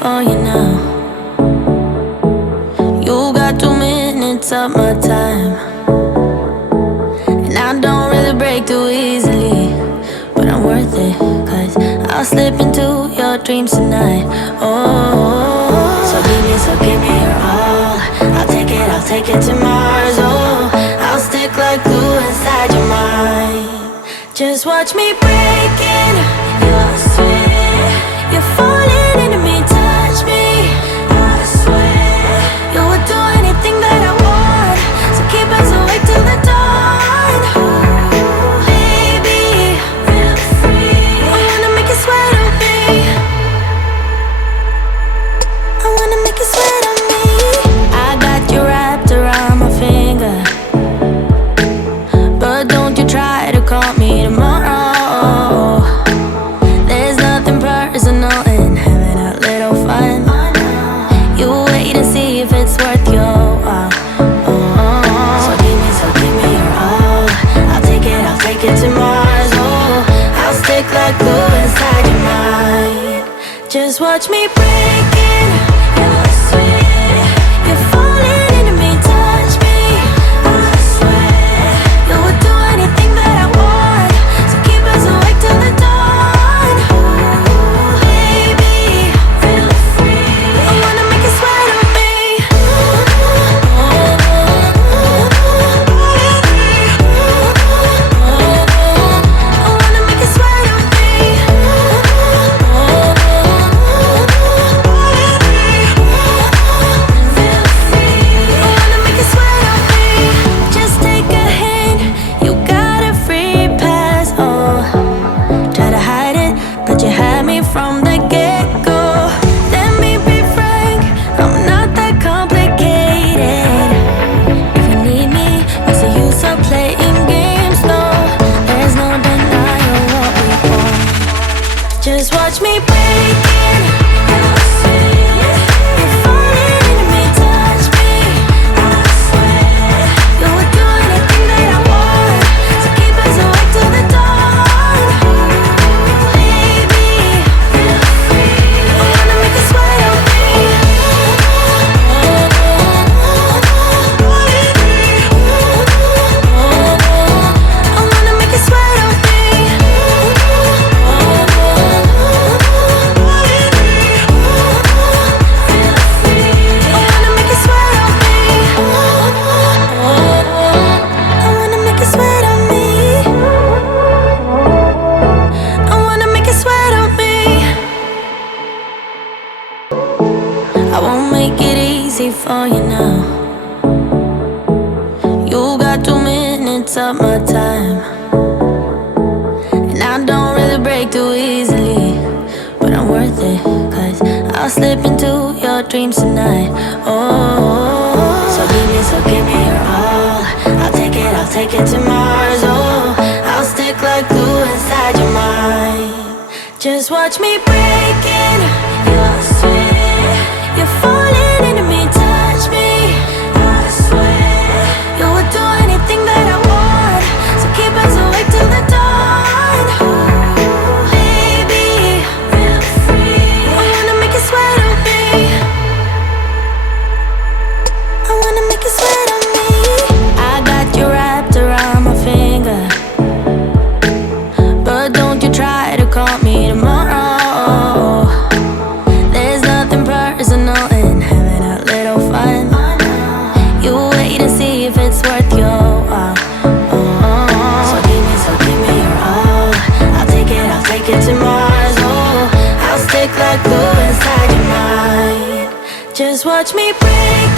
for you now. You got 2 minutes of my time, and I don't really break too easily, but I'm worth it, 'cause I'll slip into your dreams tonight. Oh, so give me your all. I'll take it to Mars. Oh, I'll stick like glue inside your mind. Just watch me breaking your sweat. You're falling into me, touch me. I swear you would do anything that I want, so keep us awake till the dawn. Baby, feel free. I wanna make you sweat on me. I wanna make you sweat on me. I got you wrapped around my finger, but don't you try to call me tomorrow. There's nothing personal in having a little fun. You wait and see if it's worth your while. So give me your all. I'll take it to Mars. Oh, I'll stick like glue inside your mind. Just watch me breaking your sweat. You're falling into me, touch me. I swear you would do anything that I want, so keep us awake till the dawn. Baby, feel free. I wanna make you sweat on me. I wanna make you sweat on me. Feel free. I wanna make you sweat on me. Just take a hint, you got a free pass. Oh, try to hide it, but you had me from the get-go. Let me be frank, I'm not that complicated. If you need me, what's the use of playing games? No, there's no denying what we want. Just watch me breaking your sweat. You're falling into me, touch me. I swear you would do anything that I want, so keep us awake till the dawn. Baby, feel free. I wanna make you sweat on me. I wanna make you sweat on me. Feel free. I wanna make you sweat on me. I wanna make you sweat on me. I wanna make you sweat on me. I won't make it easy for you now. You got 2 minutes of my time, and I don't really break too easily, but I'm worth it, 'cause I'll slip into your dreams tonight. Oh, so give me your all. I'll take it to Mars. Oh, I'll stick like glue inside your mind. Just watch me breaking your sweat. You're falling into me, touch me. I swear you would do anything that I want, so keep us awake till the dawn. Baby, feel free. I wanna make you sweat on me. I wanna make you sweat on me. I got you wrapped around my finger, but don't you try to call me tomorrow. There's nothing personal in having a little fun. You wait and see if it's worth your while. So give me your all. I'll take it to Mars. Oh, I'll stick like glue inside your mind. Just watch me break